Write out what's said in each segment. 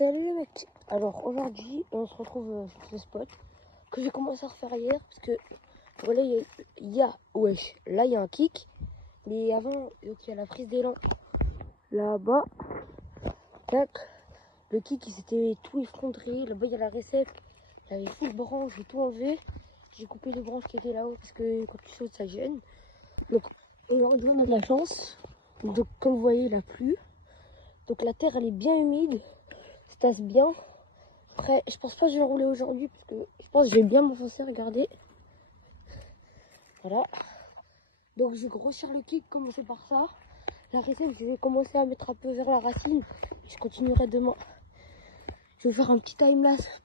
Salut les mecs. Alors aujourd'hui on se retrouve sur ce spot que j'ai commencé à refaire hier parce que voilà wesh, là il y a un kick, mais avant donc il y a la prise d'élan là-bas, tac, le kick il s'était tout effondré, là-bas il y a la récepte, j'avais full branche, j'ai tout enlevé, j'ai coupé les branches qui étaient là-haut parce que quand tu sautes ça gêne. Donc aujourd'hui on a de la chance, donc comme vous voyez il a plu, donc la terre elle est bien humide, ça tasse bien. Après, je pense pas que je vais rouler aujourd'hui parce que je pense que je vais bien m'enfoncer, regardez. Voilà. Donc je vais grossir le kick, commencer par ça. La réserve, je vais commencer à mettre un peu vers la racine. Je continuerai demain. Je vais faire un petit time-lapse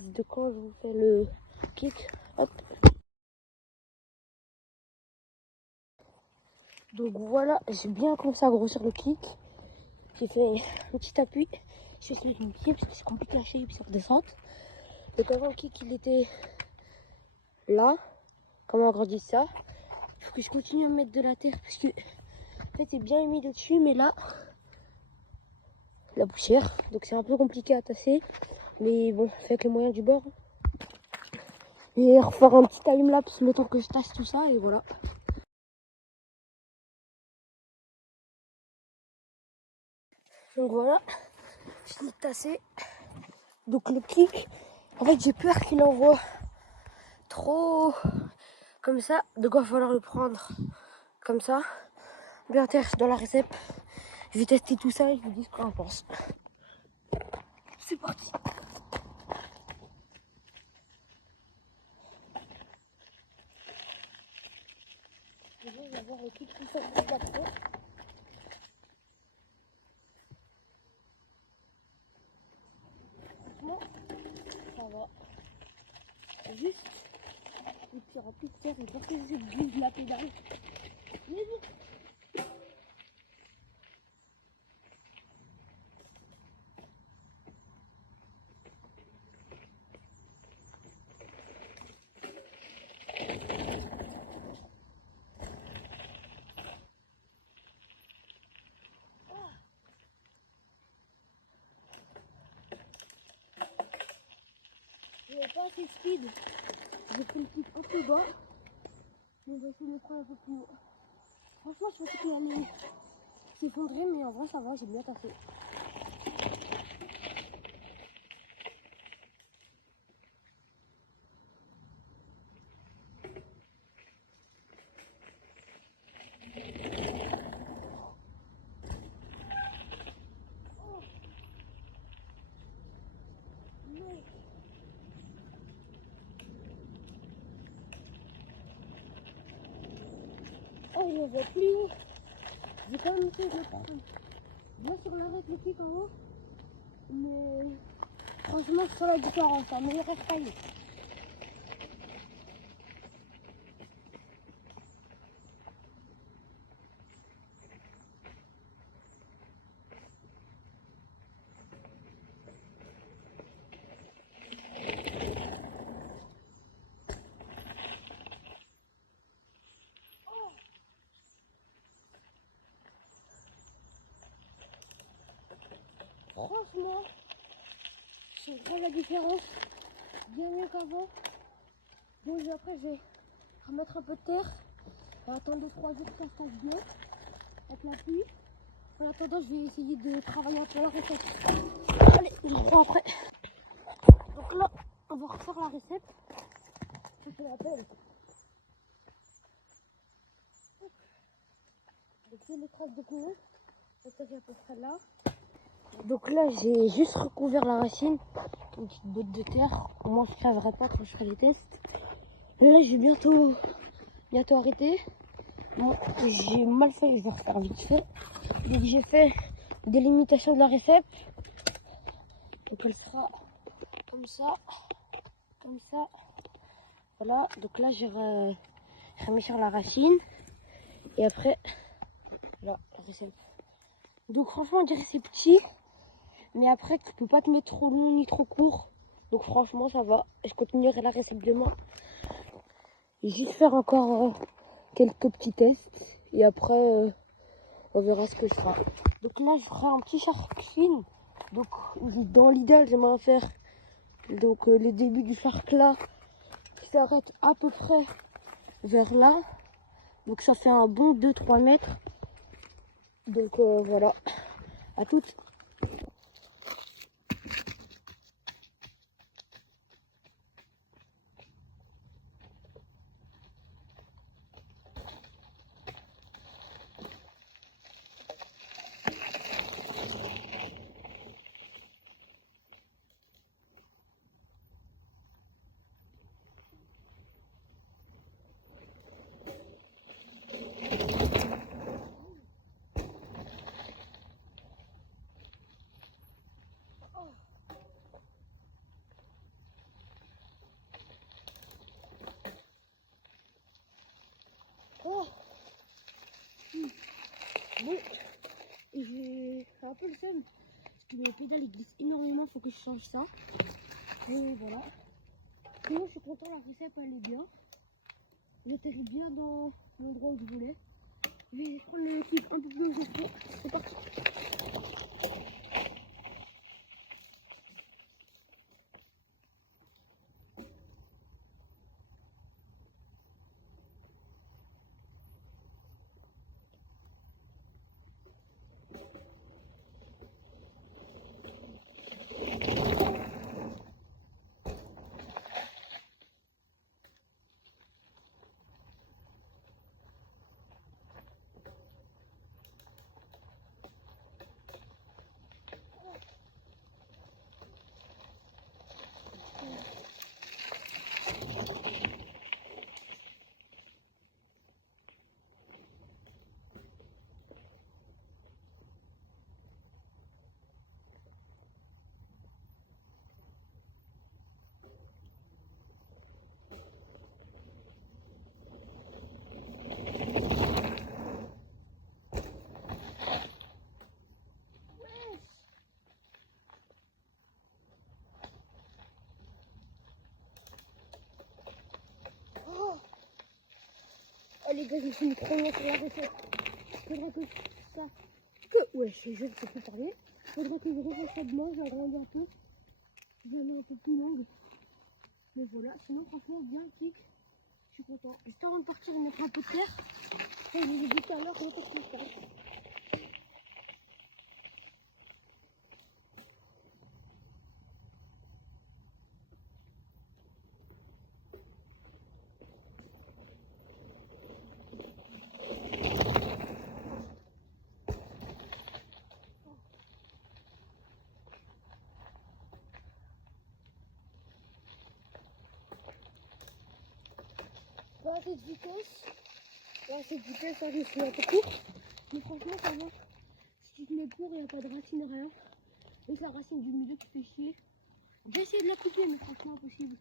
de quand je vous fais le kick. Hop. Donc voilà, j'ai bien commencé à grossir le kick. J'ai fait un petit appui. Je vais se mettre mon pied parce que c'est compliqué à lâcher et puis sur descente. Donc avant le kick, il était là. Comment agrandir ça? Il faut que je continue à mettre de la terre parce que en fait c'est bien humide au-dessus, mais là la poussière, donc c'est un peu compliqué à tasser, mais bon, c'est avec les moyens du bord. Et refaire un petit time-lapse le temps que je tasse tout ça et voilà. Donc voilà, je finis de tasser. Donc le kick, en fait j'ai peur qu'il envoie trop comme ça, donc il va falloir le prendre comme ça, bien terre dans la récepte. Je vais tester tout ça et je vous dis ce qu'on en pense. C'est parti. Je vais voir le kick tout ça pour la terre. Franchement, ça va. Juste, et puis en plus de terre, j'ai pas que je bouge la pédale. Mais bon. J'avais pas assez de speed, j'ai pris le kick un peu bas, mais je vais essayer de le prendre un peu plus haut. Franchement, je pensais qu'il allait s'effondrer, mais en vrai, ça va, j'ai bien tassé. Oh, je ne vois plus haut. J'ai quand même essayé de le prendre bien sur l'arrêt le kick en haut, mais franchement, je sens la différence, hein, mais il reste pas mieux. Franchement, je vois la différence, bien mieux qu'avant. Donc après, je vais remettre un peu de terre, on va attendre 2-3 jours que ça se passe bien, avec la pluie. En attendant, je vais essayer de travailler un peu la recette. Allez, je reprends après. Donc là, on va refaire la recette. Ça fait la peine. Donc c'est les traces de pneus. Ça fait à peu près là. Donc là, j'ai juste recouvert la racine. Une petite botte de terre. Au moins, je ne crèverai pas quand je ferai les tests. Là, je vais bientôt arrêter. Bon, j'ai mal fait, je vais refaire vite fait. Donc j'ai fait des limitations de la récepte. Donc elle sera comme ça. Comme ça. Voilà. Donc là, j'ai remis sur la racine. Et après, là, la récepte. Donc franchement, on dirait que c'est petit. Mais après, tu peux pas te mettre trop long ni trop court. Donc franchement, ça va. Je continuerai la récepte demain. Et juste faire encore quelques petits tests. Et après, on verra ce que je ferai. Donc là, je ferai un petit shark fin. Donc dans l'idéal j'aimerais faire donc le début du cercle-là qui s'arrête à peu près vers là. Donc ça fait un bon 2-3 mètres. Donc voilà, à toutes. Oh. Bon, et j'ai un peu le seum parce que mes pédales ils glissent énormément, faut que je change ça. Et voilà. Sinon je suis content, la recette elle est bien. J'atterris bien dans l'endroit où je voulais. Je vais prendre le clip un peu plus haut. C'est parti. Oh les gars, je me suis mis trop loin sur la recette. Faudrait que je fasse ouais, je ne sais plus parler. Faudrait que je refasse ça demain, je l'agrandis un peu. Je la mets un peu plus longue. Mais voilà, sinon franchement bien kick. Je suis content. Juste avant de partir, je vais mettre un peu de terre. Comme je vous ai dit tout à l'heure, comment ça se passe. Pas assez de vitesse. Pas assez de vitesse, hein, je suis un peu court. Mais franchement, ça va. Si je mets court, il n'y a pas de racine, rien. Et c'est la racine du milieu qui fait chier. J'ai essayé de la couper, mais franchement, impossible.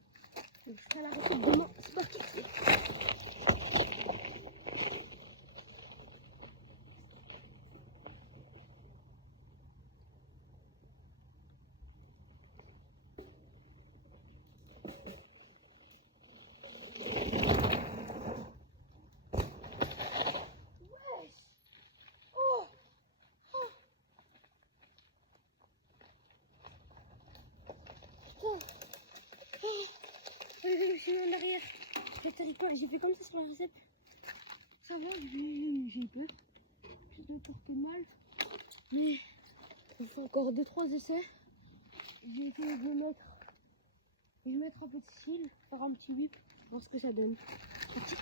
Donc, je ferai la recette demain. C'est parti. Je suis en arrière. J'ai fait comme ça sur la recette. Ça va, j'ai eu peur. J'ai un porté mal. Mais il faut encore 2-3 essais. J'ai essayé de mettre un peu de cils, faire un petit whip, voir ce que ça donne. Parti.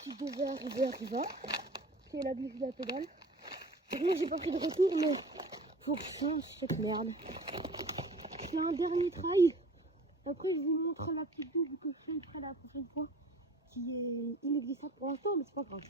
Qui devait arriver, c'est la glisse de la pédale. Donc moi j'ai pas pris de retour, mais faut que je change cette merde. C'est un dernier try. Après je vous montre la petite douche que je ferai la prochaine fois, qui est inexistante pour l'instant, mais c'est pas grave.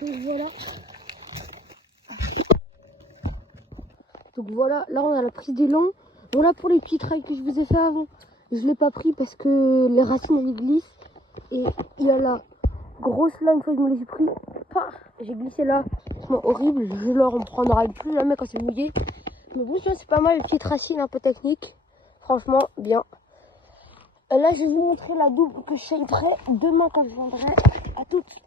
Donc voilà. Donc voilà, là on a la prise d'élan. Voilà pour les petits trails que je vous ai fait avant. Je l'ai pas pris parce que les racines elles glissent. Et il y a la grosse là, une fois je me les suis pris. J'ai glissé là, c'est horrible. Je leur en prendrai plus jamais quand c'est mouillé. Mais bon, ça c'est pas mal, les petites racines un peu techniques. Franchement, bien. Et là, je vais vous montrer la double que je shaperai demain quand je viendrai. À toutes.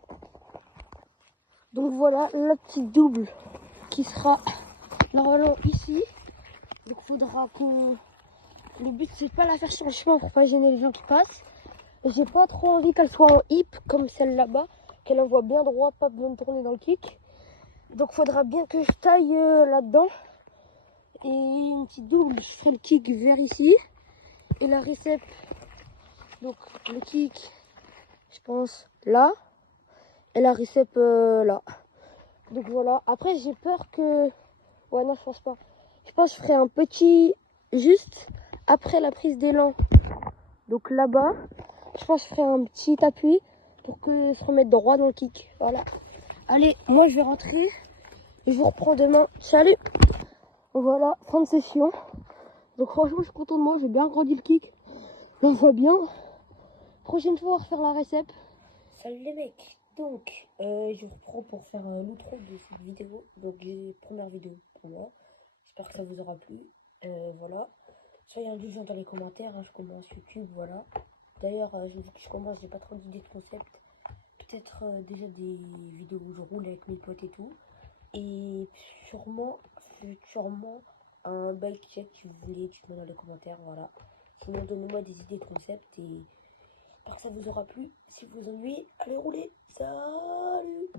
Donc voilà, la petite double qui sera normalement ici. Donc faudra que... Le but c'est pas la faire sur le chemin pour pas gêner les gens qui passent. Et j'ai pas trop envie qu'elle soit en hip comme celle là-bas. Qu'elle envoie bien droit, pas besoin de tourner dans le kick. Donc faudra bien que je taille là-dedans. Et une petite double, je ferai le kick vers ici. Et la récep, donc le kick, je pense là. Et la récep là. Donc voilà. Après j'ai peur que... Ouais non je pense pas. Je pense que je ferai un petit... Juste après la prise d'élan. Donc là-bas. Je pense que je ferai un petit appui pour que se remettre droit dans le kick. Voilà. Allez, moi je vais rentrer. Et je vous reprends demain. Salut! Voilà, fin de session. Donc franchement je suis content de moi. J'ai bien grandi le kick. On voit bien. Prochaine fois on va refaire la récep. Salut les mecs. Donc je vous reprends pour faire l'outro de cette vidéo. Donc première vidéo pour moi. J'espère que ça vous aura plu. Voilà. Soyez indulgents dans les commentaires. Je commence YouTube, voilà. D'ailleurs, je commence, j'ai pas trop d'idées de concept. Peut-être déjà des vidéos où je roule avec mes potes et tout. Et sûrement un bike check si vous voulez, dites-moi dans les commentaires, voilà. Sinon, donnez-moi des idées de concept et j'espère que ça vous aura plu. Si vous vous ennuyez, allez rouler. Salut!